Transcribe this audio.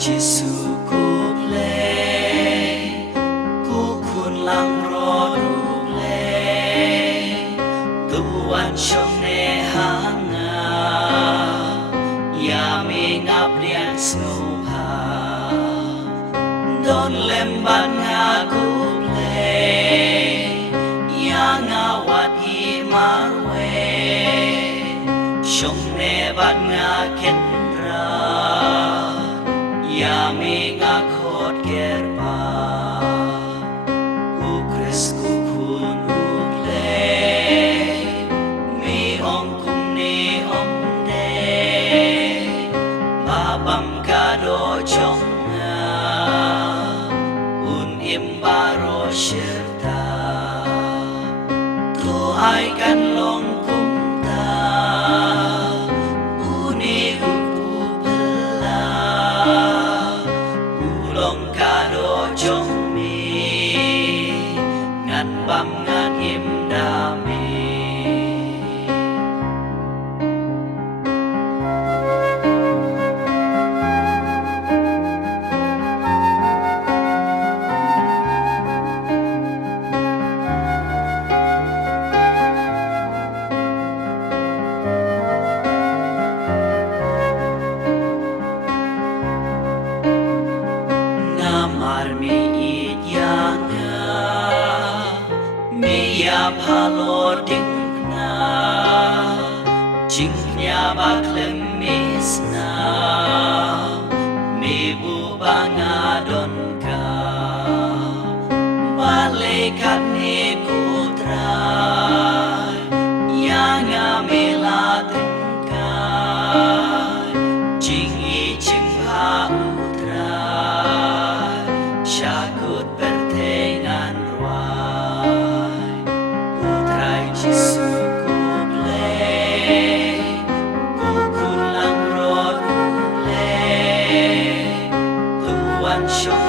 Giêsu cúp lê cú khôn lăng rô rụp lê tu an trong nê hàng ya mi ngap lian snow ha don lem ban nga cúp lê ya nga wat i marwe trong nê ban nga ken ya mi nga khot kerpa u Christ ku khun le mi ong kum ni ong de babam ka do chong nga un im baro shirta tu ai kan long kum ta uni trong mi ngàn băm ngàn im đa mi Palo ding na jing nya ba klem mis na mi bu banga don ka balekat ni kutra yang amela tengka jing I jing ha utra syakut pertengan Giêsu cúp lê cú khôn lăng rô rụp lê tu an cho